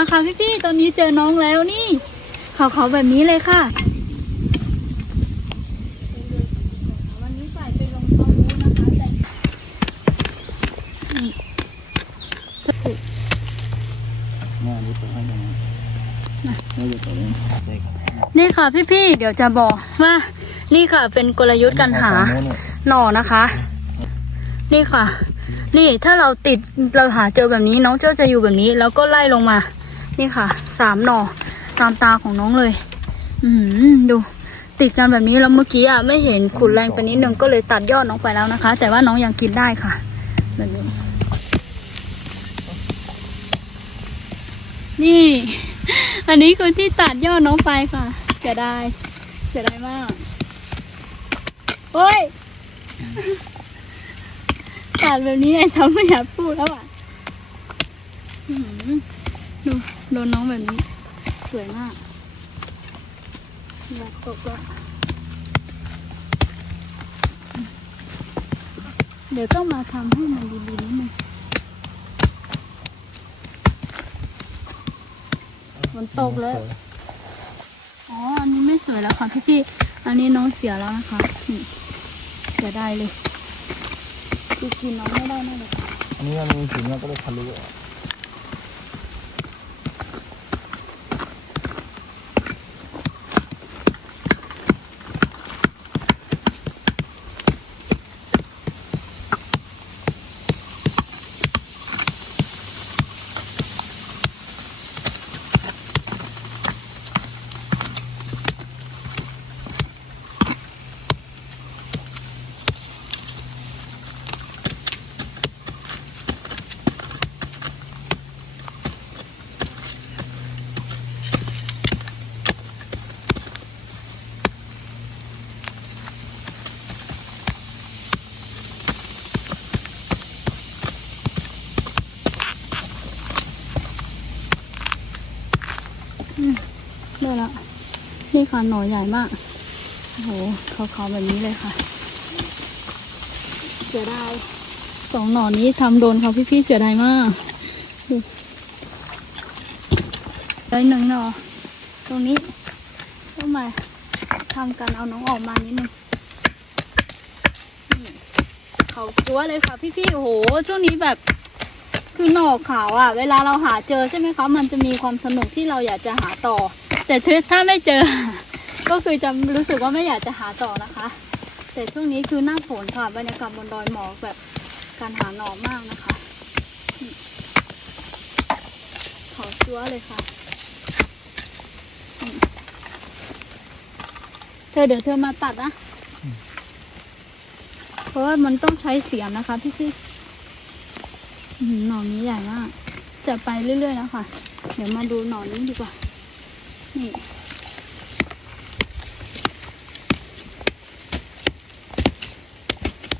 มาค่ะพี่ๆ ตอนนี้เจอน้องแล้วนี่ขาวๆแบบนี้เลยค่ะวันนี้ใส่เป็นรองเท้าบูทนะคะแต่นี่แม่รู้ตัวให้ยังไงไม่รู้ตัวเลยสวยครับนี่ค่ะพี่ๆ เดี๋ยวจะบอกว่า นี่ค่ะเป็นกลยุทธ์การหาหน่อนะคะ นี่ค่ะ นี่ถ้าเราติดเราหาเจอแบบนี้น้องเจ้าจะอยู่แบบนี้ แล้วก็ไล่ลงมา นี่ค่ะ สามหน่อตามตาของน้องเลย อืมดู ติดกันแบบนี้แล้วเมื่อกี้อะไม่เห็นขุนแรงไปนิดนึงก็เลยตัดยอดน้องไปแล้วนะคะ แต่ว่าน้องยังกินได้ค่ะ แบบนี้ นี่ อันนี้คือที่ตัดยอดน้องไปค่ะเสียดายเสียดายมากโอ้ยตัดแบบนี้ไอ้ทำไม่อยากพูดแล้วอะ ดูโดนน้องแบบนี้ สวยมากอยากตกแล้วเดี๋ยวต้องมาทำให้มันดีๆนิดนึงฝนตกแล้ว อ๋อ อันนี้ไม่สวยแล้วค่ะพี่พี่ๆอันนี้น้องเสียแล้วนะคะนี่เสียดายเลยคือกินน้องไม่ได้แน่เลยอันนี้มันมีหินแล้วก็เลยทะลุออ นี่ค่ะหน่อใหญ่มากโอ้โหขาวๆแบบนี้เลยค่ะเสียดายสองหน่อนี้ทำโดนเขาพี่ๆเสียดายมากดูได้หนึ่งหน่อตรงนี้ก็มาทำกันเอาน้องออกมานิดนึงเขาจัวเลยค่ะพี่ๆโอ้โห ช่วงนี้แบบคือหน่อขาวอะ่ะ เวลาเราหาเจอใช่ไหมคะ มันจะมีความสนุกที่เราอยากจะหาต่อ แต่ถ้าไม่เจอ ก็คือจะรู้สึกว่าไม่อยากจะหาต่อนะคะ แต่ช่วงนี้คือหน้าฝนค่ะบรรยากาศบนดอยหมอกแบบการหาหน่อมากนะคะเขาจั๊วเลยค่ะเธอเดี๋ยวเธอมาตัดนะ เพราะว่ามันต้องใช้เสียมนะคะพี่พี่ๆหือน่อนี้ใหญ่มาก จะไปเรื่อยๆนะค่ะ เดี๋ยวมาดูหน่อนี้ดีกว่า นี่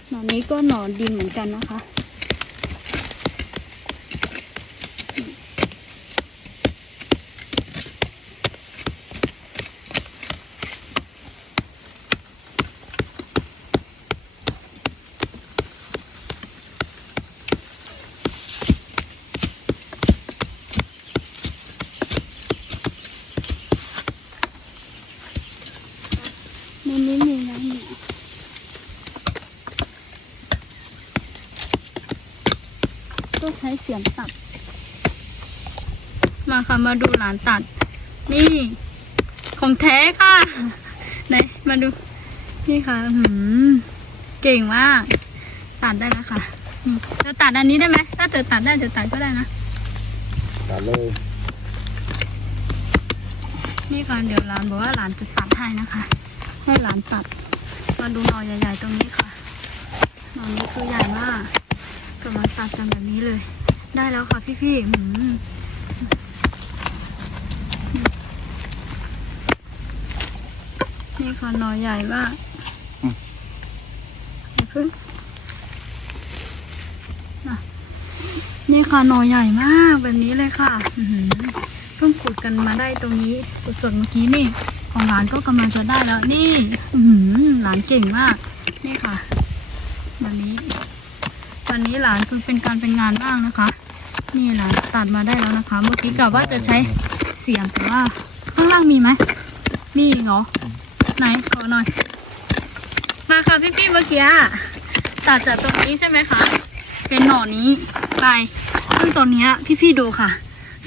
หนอนนี้ก็หนอนดินเหมือนกันนะคะ มันไม่มีน้ำหนีต้องใช้เสียมตัด มาค่ะมาดูหลานตัด นี่ ของแท้ค่ะ ไหน มาดู นี่ค่ะหืมเก่งมาก ตัดได้แล้วค่ะนี่เธอตัดอันนี้ได้ไหม ถ้าเธอตัดได้เธอตัดก็ได้นะ ตัดเลย นี่ค่ะเดี๋ยวหลานบอกว่าหลานจะตัดให้นะคะ ให้หลานตัด มาดูหน่อใหญ่ ๆ ตรงนี้ค่ะหน่อนี้คือใหญ่มากกำลังตัดกันแบบนี้เลย ได้แล้วค่ะพี่ๆหืมนี่ค่ะหน่อใหญ่มากอย่าเพิ่งน่ะนี่ค่ะหน่อใหญ่มากแบบนี้เลยค่ะอื้อหือเพิ่งขุดกันมาได้ตรงนี้สดๆเมื่อกี้นี่ ของหลานก็กำลังจะได้แล้วนี่อือหือหลานเก่งมาก นี่ค่ะวันนี้ันนี้หลานคือเป็นการเป็นงานมากนะคะ นี่หลานตัดมาได้แล้วนะคะ เมื่อกี้กะว่าจะใช้เสียมแต่ว่าข้างล่างมีไหมมีอีกเหรอไหนขอหน่อย มาค่ะพี่ๆเมื่อกี้ตัดจากตรงนี้ใช่ไหมคะเป็นหน่อนี้ไปซึ่งตอนนี้ยพี่ดูค่ะ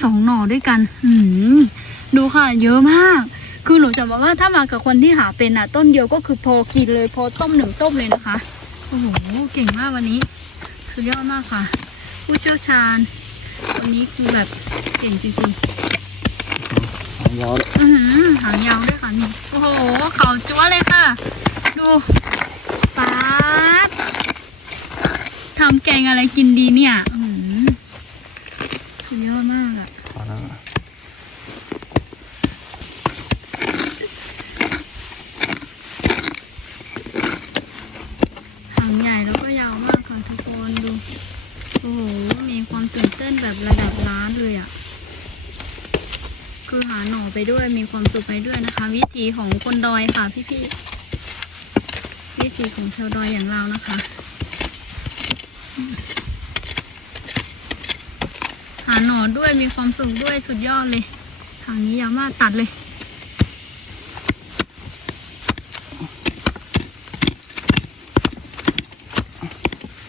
สองหน่อด้วยกันอืมดูค่ะ เยอะมาก คือหนูจะบอกว่าถ้ามากับคนที่หาเป็นอะ ต้นเดียวก็คือพอกินเลยพอต้มหนึ่งต้มเลยนะคะ โอ้โห เก่งมากวันนี้ สุดยอดมากค่ะ ผู้เชี่ยวชาญวันนี้คือแบบเก่งจริงๆยาวเลยอือหือหางยาวด้วยค่ะนี่โอ้โหเขาจั๊วเลยค่ะ ดูป๊าดทำแกงอะไรกินดีเนี่ย อือหือสุดยอดมากอะ พอแล้ว หางใหญ่แล้วก็ยาวมากค่ะทุกคนดู โอ้โห มีความตื่นเต้นแบบระดับล้านเลยอะคือหาหน่อไป ด้วยมีความสุขไปด้วยนะคะ วิถีของคนดอยค่ะพี่ๆวิถีของชาวดอยอย่างเรานะคะ หาหนอด้วยมีความสุขด้วยสุดยอดเลยทางนี้ยาวมากตัดเลย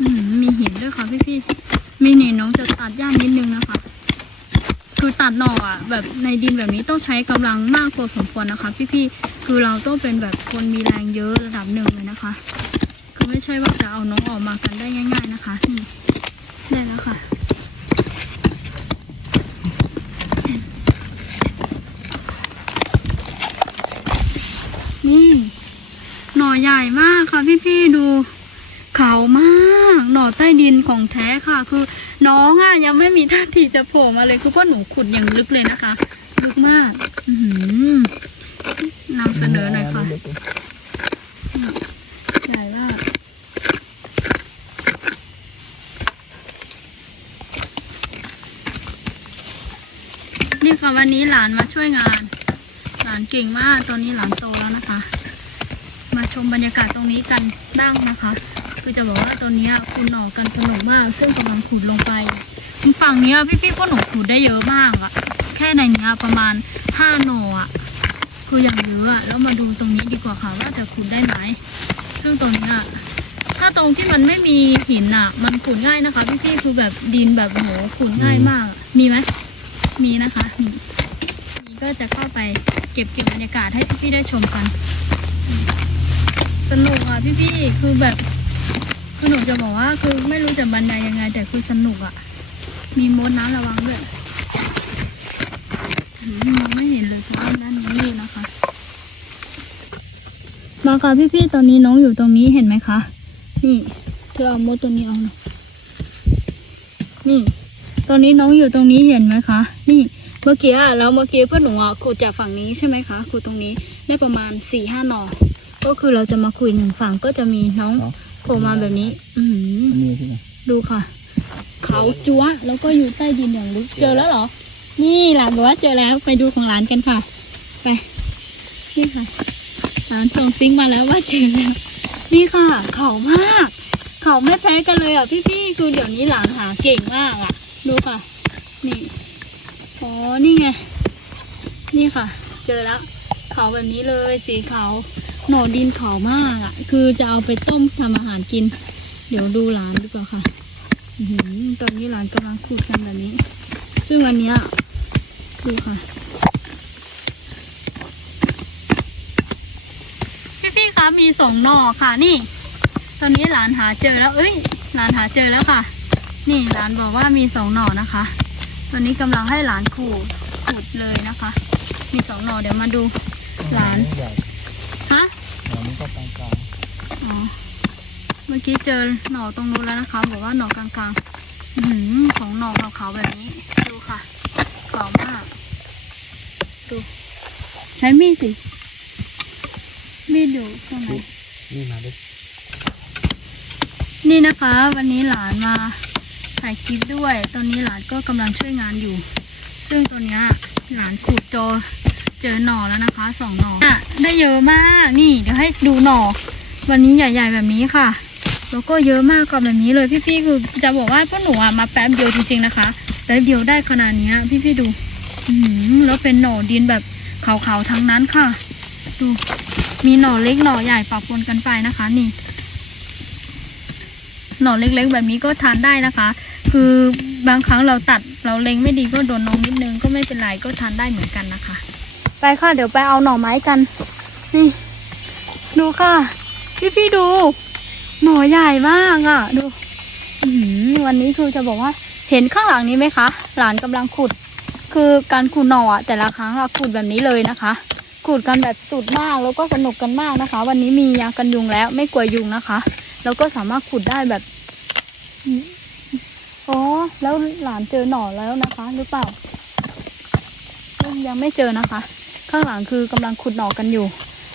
อืมมีหินด้วยค่ะพี่ๆมีนี่น้องจะตัดย่ามนิดนึงนะคะ คือตัดหน่ออะแบบในดินแบบนี้ต้องใช้กำลังมากพอสมควรนะคะ พี่ๆคือเราต้องเป็นแบบคนมีแรงเยอะระดับหนึ่งเลยนะคะคือไม่ใช่ว่าจะเอาน้องออกมากันได้ง่าย ๆนะคะนี่ได้แล้วค่ะนี่หน่อใหญ่มากค่ะพี่ๆดูขาวมาก หน่อใต้ดินของแท้ค่ะ คือ น้องอะยังไม่มีท่าทีจะโผล่มาเลยคือพ่อหนูขุดอย่างลึกเลยนะคะลึกมากนำเสนอหน่อยค่ะใหญ่มากนี่ค่ะวันนี้หลานมาช่วยงาน หลานเก่งมากตอนนี้หลานโตแล้วนะคะ มาชมบรรยากาศตรงนี้กันบ้างนะคะ คือจะบอกว่าตอนนี้คุณหนอกันสนุกมาก ซึ่งกำลังขุดลงไปฝั่งนี้พี่ๆพวกหนูขุดได้เยอะมากอะแค่ในนี้ประมาณห้าหน่ออะคืออย่างเยอะอะแล้วมาดูตรงนี้ดีกว่าค่ะว่าจะขุดได้ไหมซึ่งตรงนี้ถ้าตรงที่มันไม่มีหินอะมันขุดง่ายนะคะพี่ๆคือแบบดินแบบโหขุดง่ายมาก มีไหมมีนะคะนี่นี่ก็จะเข้าไปเก็บเก็บบรรยากาศให้พี่ๆได้ชมกัน สนุกอะพี่ๆคือแบบ คือหนูจะบอกว่าคือไม่รู้จะบรรยายยังไง แต่คือสนุกอะ มีมดนะระวังด้วยมองไม่เห็นเลยค่ะด้านนี้อยู่นะคะ มาค่ะพี่ๆตอนนี้น้องอยู่ตรงนี้เห็นไหมคะ นี่ เธอเอามดตัวนี้เอาหน่อยนี่ ตอนนี้น้องอยู่ตรงนี้เห็นไหมคะ นี่เมื่อกี้อะแล้วเมื่อกี้เพื่อนหนูอะขุดจากฝั่งนี้ใช่ไหมคะขุดตรงนี้ได้ประมาณสี่ห้าหนอก็คือเราจะมาคุยหนึ่งฝั่งก็จะมีน้อง โผล่มาแบบนี้ อือหือนี่ที่ไหนดูค่ะ เขาจั๊วแล้วก็อยู่ใต้ดินอย่างลึกเจอแล้วเหรอ นี่หลานบอกว่าเจอแล้วไปดูของหลานกันค่ะ ไป นี่ค่ะหลานส่งซิงค์มาแล้วว่าเจอแล้ว นี่ค่ะ เขามาก เขาไม่แพ้กันเลยอะพี่ๆคือเดี๋ยวนี้หลานหาเก่งมากอะ ดูค่ะ นี่อ๋อนี่ไง นี่ค่ะ เจอแล้ว เขาแบบนี้เลยสีขาว หน่อดินขามากอะ คือจะเอาไปต้มทำอาหารกิน เดี๋ยวดูหลานดีกว่าค่ะอตอนนี้หลานกำลังขุดกันแบบนี้ ซึ่งอันนี้ดูค่ะพี่ๆคะมีสองหน่อค่ะนี่ ตอนนี้หลานหาเจอแล้วเอ้ยหลานหาเจอแล้วค่ะ นี่หลานบอกว่ามีสองหน่อนะคะ ตอนนี้กำลังให้หลานขูดขุดเลยนะคะ มีสองหน่อเดี๋ยวมาดูหลาน ฮะหลานนี่ก็กลางกลางอ๋อ เมื่อกี้เจอหน่อตรงนู้นแล้วนะคะ บอกว่าหน่อกลางๆอื้อหือของหน่อขาวๆแบบนี้ ดูค่ะขาวมาก ดู ใช้มีดสิ มีดอยู่ตรงไหนนี่มาดินี่นะคะ วันนี้หลานมาถ่ายคลิปด้วย ตอนนี้หลานก็กำลังช่วยงานอยู่ ซึ่งตัวเนี้ยหลานขุดโจอ เจอหน่อแล้วนะคะสองหน่ออะได้เยอะมากนี่ เดี๋ยวให้ดูหน่อ วันนี้ใหญ่ ๆ แบบนี้ค่ะ แล้วก็เยอะมากกับแบบนี้เลยพี่ๆคือจะบอกว่าพวกหนูอะมาแป๊บเดียวจริงๆนะคะแป๊บเดียวได้ขนาดนี้พี่ๆดูอืแล้วเป็นหน่อดินแบบขาวๆทั้งนั้นค่ะ ดูมีหน่อเล็กหน่อใหญ่ปะปนกันไปนะคะนี่ หน่อเล็กๆ แบบนี้ก็ทานได้นะคะ คือบางครั้งเราตัดเราเล็งไม่ดีก็โดนน้องนิดนึงก็ไม่เป็นไรก็ทานได้เหมือนกันนะคะ ไปค่ะ เดี๋ยวไปเอาหน่อไม้กัน นี่ ดูค่ะ พี่พี่ดู หน่อใหญ่มากอะ่ะ ดูวันนี้คือจะบอกว่า เห็นข้างหลังนี้ไหมคะ หลานกำลังขุด คือการขุดหน่อแต่ละครั้งอะขุดแบบนี้เลยนะคะ ขุดกันแบบสุดมากแล้วก็สนุกกันมากนะคะ วันนี้มียากันยุงแล้วไม่กลัวยุงนะคะ แล้วก็สามารถขุดได้แบบอ๋อแล้วหลานเจอหน่อแล้วนะคะ หรือเปล่ายังไม่เจอนะคะ ข้างหลังคือกำลังขุดหน่อกันอยู่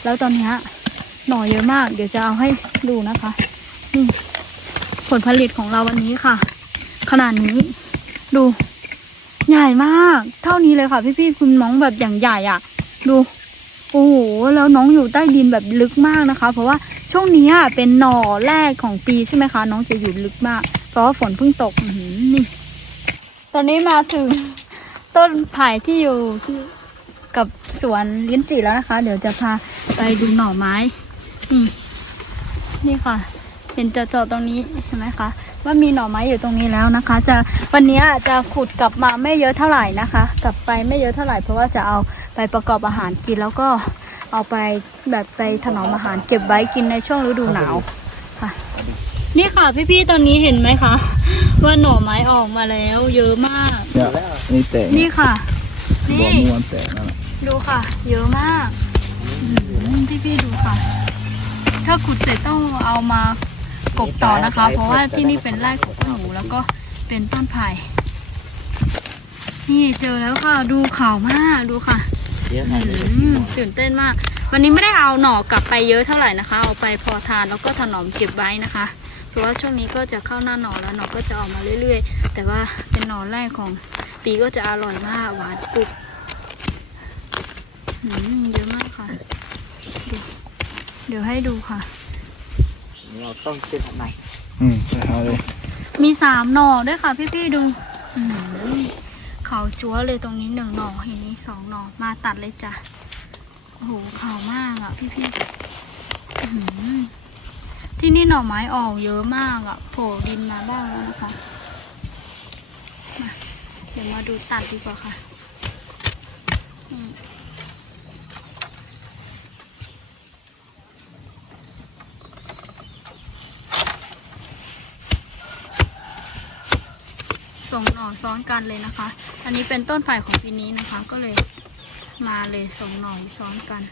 แล้วตอนนี้หน่อเยอะมาก เดี๋ยวจะเอาให้ดูนะคะนี่ผลผลิตของเราวันนี้ค่ะ ขนาดนี้ดูใหญ่มาก เท่านี้เลยค่ะ พี่ๆคุณน้องแบบอย่างใหญ่อะ่ะ ดูโอ้โหแล้วน้องอยู่ใต้ดินแบบลึกมากนะคะ เพราะว่าช่วงนี้อะเป็นหน่อแรกของปีใช่ไหมคะ น้องจะอยู่ลึกมาก เพราะว่าฝนเพิ่งตกนี่ตอนนี้มาถึงต้นไผ่ที่อยู่ที่ กับสวนลิ้นจี่แล้วนะคะ เดี๋ยวจะพาไปดูหน่อไม้ นี่ นี่ค่ะ เห็นจะเจาะๆตรงนี้เห็นไหมคะว่ามีหน่อไม้อยู่ตรงนี้แล้วนะคะ จะวันนี้จะขุดกลับมาไม่เยอะเท่าไหร่นะคะ กลับไปไม่เยอะเท่าไหร่เพราะว่าจะเอาไปประกอบอาหารกินแล้วก็เอาไปแบบไปถนอมอาหารเก็บไว้กินในช่วงฤดูหนาวค่ะ นี่ค่ะพี่ๆตอนนี้เห็นไหมคะว่าหน่อไม้ออกมาแล้ว เยอะมากเนี่ยนี่แตกนี่ค่ะบนี่วมมวนแตกนั่นแหละ ดูค่ะ เยอะมากพี่พี่ๆดูค่ะ ถ้าขุดเสร็จต้องเอามากบต่อนะคะ เพราะว่าที่นี่เป็นไร่ของหมูแล้วก็เป็นต้นไผ่นี่เจอแล้วค่ะ ดูข่าวมากดูค่ะเยอะอืมตื่นเต้นมาก วันนี้ไม่ได้เอาหน่อกลับไปเยอะเท่าไหร่นะคะ เอาไปพอทานแล้วก็ถนอมเก็บไว้นะคะ เพราะว่าช่วงนี้ก็จะเข้าหน้าหน่อแล้วหน่อก็จะออกมาเรื่อย ๆ แต่ว่าเป็นหน่อแรกของปีก็จะอร่อยมากหวานกรุบอืม เยอะมากค่ะดูเดี๋ยวให้ดูค่ะ เราต้องขึ้นทำไมอืมไปเอาเลยมีสามหน่อด้วยค่ะ พี่ๆดูอืมเขาจั๊วเลยตรงนี้หนึ่งหน่อเห็นนี้สองหน่อมาตัดเลยจ้ะโอ้โหขาวมากอะ พี่ๆอื้อหือที่นี่หน่อไม้ออกเยอะมากอะโผล่ดินมาบ้างแล้วนะคะมาเดี๋ยวมาดูตัดดีกว่าค่ะอืม งหน่อซ้อนกันเลยนะคะ อันนี้เป็นต้นไผ่ของปีนี้นะคะ ก็เลยมาเลยส่งหน่อซ้อนกัน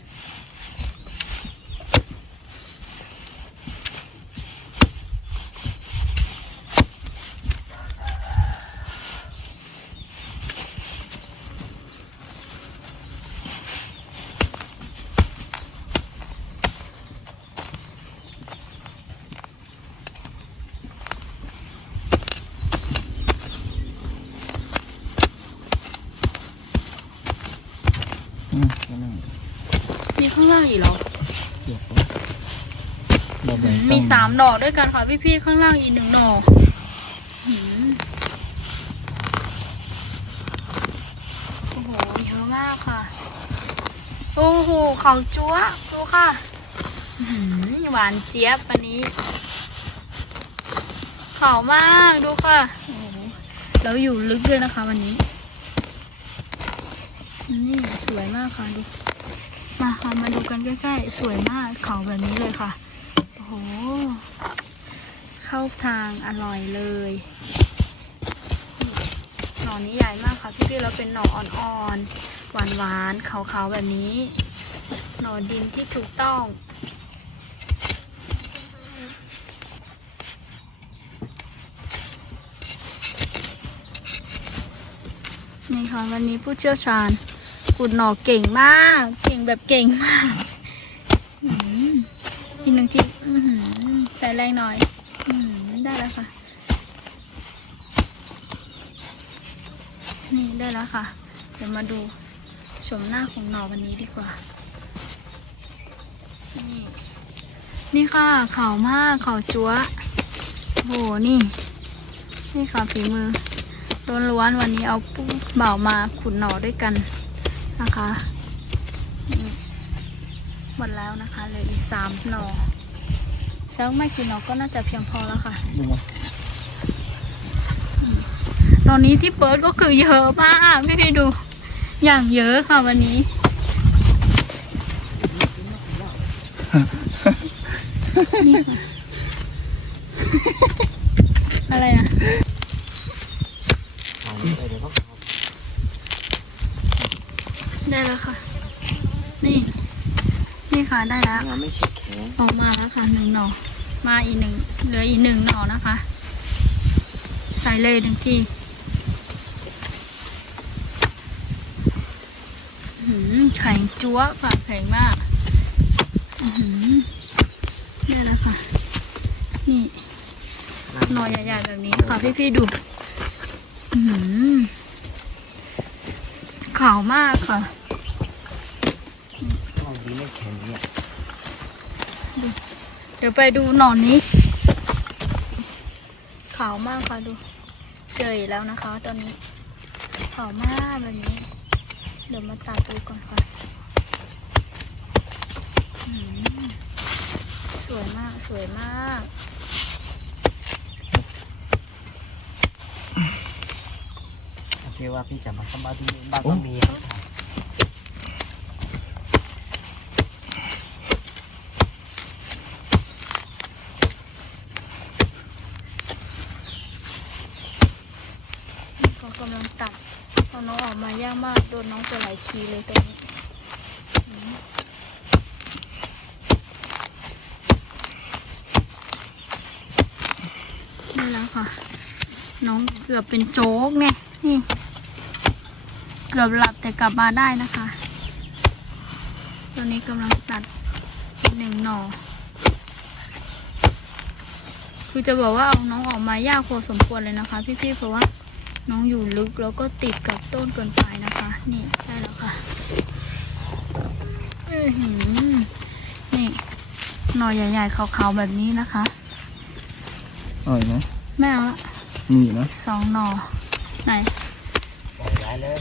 อืมก็นั่ง มีข้างล่างอีกเหรอ เดี๋ยวก่อนเราแบ่ง มี ตั้ง สามดอกด้วยกันค่ะพี่ๆข้างล่างอีกหนึ่งดอกโอ้โหเยอะมากค่ะ โอ้โหเขาจั๊วดูค่ะหวานเจี๊ยบอันนี้ขาวมากดูค่ะแล้วอยู่ลึกด้วยนะคะวันนี้ นี่สวยมากค่ะดู มาค่ะมาดูกันใกล้ๆ สวยมากเขาแบบนี้เลยค่ะ โอ้โห เข้าทางอร่อยเลย หน่อนี้ใหญ่มากค่ะพี่ๆแล้วเป็นหน่ออ่อนๆ หวานๆ ขาวๆ แบบนี้ หน่อดินที่ถูกต้องนี่ค่ะวันนี้ผู้เชี่ยวชาญขุดหน่อเก่งมาก เก่งแบบเก่งมาก อีกหนึ่งทีใส่แรงหน่อยอได้แล้วค่ะ นี่ได้แล้วค่ะ เดี๋ยวมาดูชมหน้าของหน่อวันนี้ดีกว่า นี่นี่ค่ะขาวมากขาวจั๊วโหนี่ นี่ค่ะฝีมือล้วนๆวันนี้เอาปุ๊บ่ามาขุดหน่อด้วยกันนะคะ หมดแล้วนะคะเหลืออีกสามหน่อแล้วไม่กี่หน่อก็น่าจะเพียงพอแล้วค่ะดูมาตอนนี้ที่เปิดก็คือเยอะมากพี่พี่ดู อย่างเยอะค่ะวันนี้ นี่ค่ะ อะไรอะ เอาเดี๋ยวเดี๋ยวต้องเอา ได้แล้วค่ะ นี่ นี่ค่ะ ได้แล้วเราไม่ใช่แข็งออกมาแล้วค่ะหนึ่งหน่อ มาอีกหนึ่งเหลืออีกหนึ่งหน่อนะคะ ใส่เลยหนึ่งทีอื้อหือแข็งจั๊วค่ะแข็งมากอื้อหือนี่แหละค่ะ นี่หน่อใหญ่ๆแบบนี้ค่ะพี่ๆดูอื้อหือขาวมากค่ะ เอาดีไม่แข็งเนี่ย เดี๋ยวไปดูหนอนนี้ ขาวมากค่ะดู เจออีกแล้วนะคะตอนนี้ ขาวมากแบบนี้ เดี๋ยวมาตัดดูก่อนค่ะสวยมากสวยมากโอเคว่าพี่จะมาเข้ามาที่บ้านก็มีให้ถ่ กำลังตัดเอาน้องออกมายากมากโดนน้องตัวหลายทีเลยตรงนี้นี่แล้วค่ะ น้องเกือบเป็นโจ๊กเนี่ยนี่เกือบหลับแต่กลับมาได้นะคะ ตอนนี้กำลังตัดอีกหนึ่งหน่อ คือจะบอกว่าเอาน้องออกมายากพอสมควรเลยนะคะ พี่ๆเพราะว่า น้องอยู่ลึกแล้วก็ติดกับต้นเกินไปนะคะ นี่ได้แล้วค่ะอือหือนี่หน่อใหญ่ๆขาวๆแบบนี้นะคะเอาอีกไหมไม่เอาละมีอีกนะสองหน่อไหนปล่อยได้เลย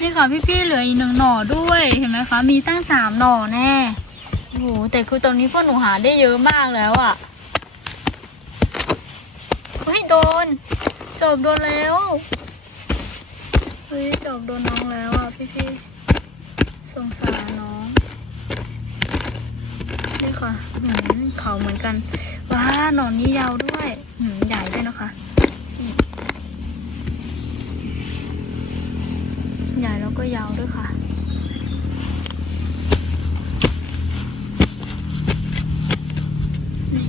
นี่ค่ะพี่ๆเหลืออีกหนึ่งหน่อด้วยเห็นไหมคะ มีตั้งสามหน่อแน่โอ้โหแต่คือตอนนี้พวกหนูหาได้เยอะมากแล้วอะ่ะเฮ้ยโดน จบโดนแล้วเฮ้ยจบโดนน้องแล้วอะพี่ๆสงสารน้อง นี่ค่ะหืมเขาเหมือนกัน ว้าหนอนนี้ยาวด้วยหืมใหญ่ด้วยนะคะ ใหญ่แล้วก็ยาวด้วยค่ะ นี่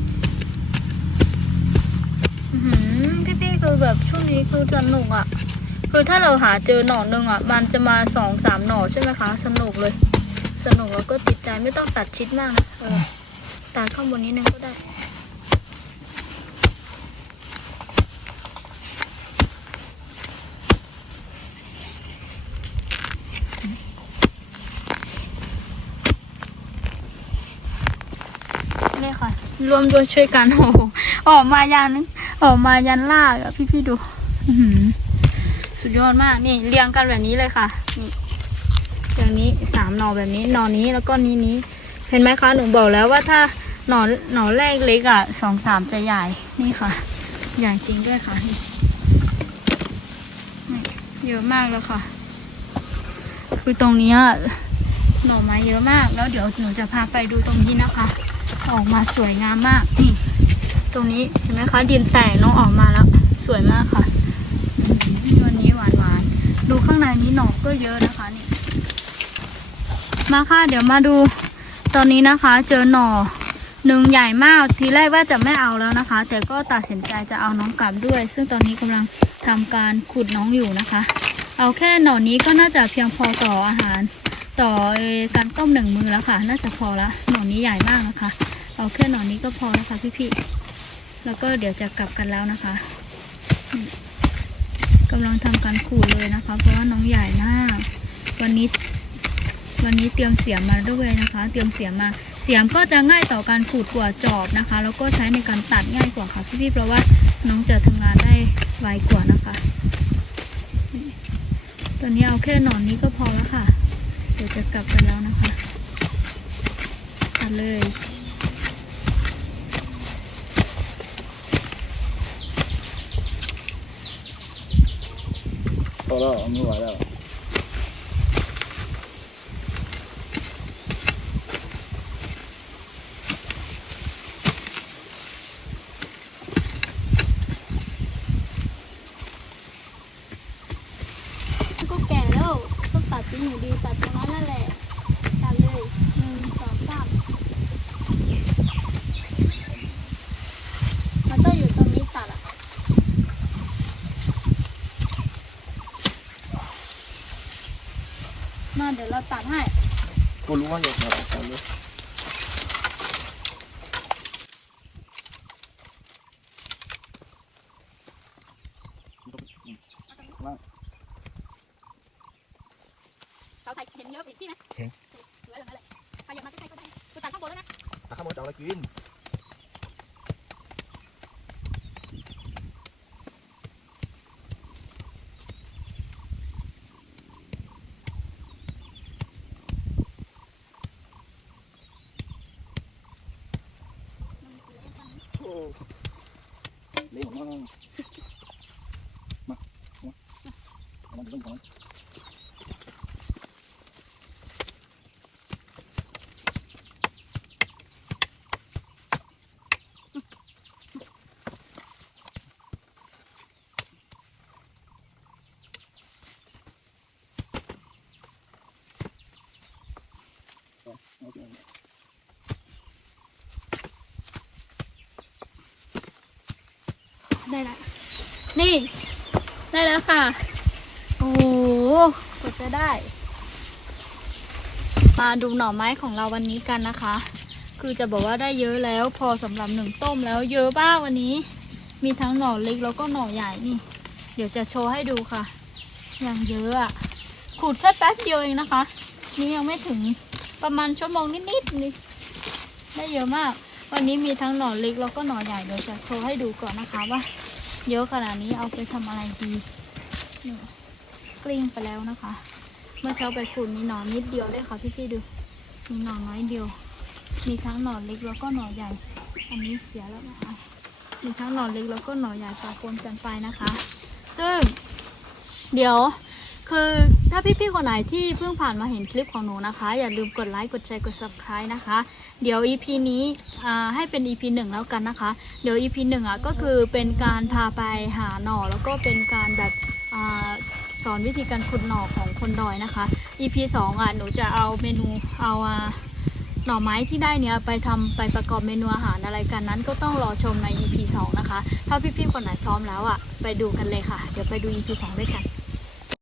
อื้อหือพี่ๆ คือแบบช่วงนี้คือสนุกอะ คือถ้าเราหาเจอหน่อหนึ่งอะ มันจะมาสองสามหน่อใช่ไหมคะ สนุกเลย สนุกแล้วก็ติดใจไม่ต้องตัดชิดมากนะเออตัดข้างบนนิดนึงก็ได้นี่ค่ะ รวมด้วยช่วยกันโอ้โหออกมายัน ออกมายันลากอะพี่พี่ดูสุดยอดมากนี่เรียงกันแบบนี้เลยค่ะนี่อย่างนี้สามหน่อแบบนี้หน่อนี้แล้วก็นี้นี้เห็นไหมคะหนูบอกแล้วว่าถ้าหน่อหน่อแรกเล็กอะสองสามจะใหญ่นี่ค่ะ ใหญ่จริงด้วยค่ะนี่เยอะมากแล้วค่ะ คือตรงนี้หน่อไม้เยอะมาก แล้วเดี๋ยวหนูจะพาไปดูตรงนี้นะคะ ออกมาสวยงามมากนี่ ตรงนี้เห็นไหมคะ ดินแตกน้องออกมาแล้ว สวยมากค่ะวันนี้หวานหวานๆดูข้างในนี้หนอกก็เยอะนะคะนี่ มาค่ะ เดี๋ยวมาดู ตอนนี้นะคะ เจอหนอหนึ่งใหญ่มากทีแรกว่าจะไม่เอาแล้วนะคะ แต่ก็ตัดสินใจจะเอาน้องกลับด้วย ซึ่งตอนนี้กำลังทำการขุดน้องอยู่นะคะ เอาแค่หน่อนี้ก็น่าจะเพียงพอต่ออาหารต่อเอ่อการต้มหนึ่งมือแล้วค่ะ น่าจะพอละหน่อนี้ใหญ่มากนะคะ เอาแค่หน่อนี้ก็พอแล้วค่ะพี่ๆ แล้วก็เดี๋ยวจะกลับกันแล้วนะคะกำลังทำการขูดเลยนะคะ เพราะว่าน้องใหญ่มาก วันนี้วันนี้เตรียมเสียมมาด้วยนะคะ เตรียมเสียมมา เสียมก็จะง่ายต่อการขูดกว่าจอบนะคะ แล้วก็ใช้ในการตัดง่ายกว่าค่ะพี่ๆเพราะว่าน้องจะทำงานได้ไวกว่านะคะ ตอนนี้เอาแค่หนอนนี้ก็พอแล้วค่ะ เดี๋ยวจะกลับไปแล้วนะคะตัดเลย พอแล้วไม่ไหวแล้ว ก็แก่แล้วต้องตัดทิ้งอยู่ดีตัดตรงนั้นนั่นแหละตัดเลยหนึ่งสองสามมันต้องอยู่ตรงนี้ตัดอะมาเดี๋ยวเราตัดให้ กูรู้ว่าอยากตัดตัดเลยเราใส่เห็นเยอะอีกที่ไหม เห็น เหลืออย่างนั้นแหละใครอยากมาใกล้ๆก็ได้กูตัดข้างบนแล้วนะ ถ้าข้ามดจะเอาอะไรกิน โอ้เลี้ยงมากมามามาดูต้นก่อน โอเคได้แล้วนี่ ได้แล้วค่ะ โอ้โหกว่าจะได้ มาดูหน่อไม้ของเราวันนี้กันนะคะ คือจะบอกว่าได้เยอะแล้ว พอสำหรับหนึ่งต้มแล้วเยอะบ้างวันนี้ มีทั้งหน่อเล็กแล้วก็หน่อใหญ่นี่ เดี๋ยวจะโชว์ให้ดูค่ะ อย่างเยอะอะขูดแค่แป๊บเดียวเองนะคะ นี่ยังไม่ถึง ประมาณชั่วโมงนิดๆนี่ได้เยอะมาก วันนี้มีทั้งหน่อเล็กแล้วก็หน่อใหญ่เดี๋ยวจะโชว์ให้ดูก่อนนะคะว่า เยอะขนาดนี้เอาไปทำอะไรดีนี่กลิ้งไปแล้วนะคะ เมื่อเช้าไปขูดมีหน่อนิดเดียวได้วยค่ะพี่ๆดู มีหน่อน้อยเดียว มีทั้งหน่อเล็กแล้วก็หน่อใหญ่ อันนี้เสียแล้วนะคะ มีทั้งหน่อเล็กแล้วก็หน่อใหญ่ปะปนกันไปนะคะ ซึ่ง เดี๋ยวคือ ถ้าพี่ๆคนไหนที่เพิ่งผ่านมาเห็นคลิปของหนูนะคะ อย่าลืมกดไลค์กดแชร์กด subscribe นะคะ เดี๋ยว EP นี้ให้เป็น EP หนึ่งแล้วกันนะคะ เดี๋ยว EP หนึ่งอะก็คือเป็นการพาไปหาหน่อแล้วก็เป็นการแบบอสอนวิธีการขุดหน่อของคนดอยนะคะ EP สองอะหนูจะเอาเมนูเอาหน่อไม้ที่ได้เนี้ยไปทำไปประกอบเมนูอาหารอะไรกันนั้น ก็ต้องรอชมใน EP สองนะคะ ถ้าพี่ๆคนไหนพร้อมแล้วอะไปดูกันเลยค่ะ เดี๋ยวไปดู EP สองด้วยกัน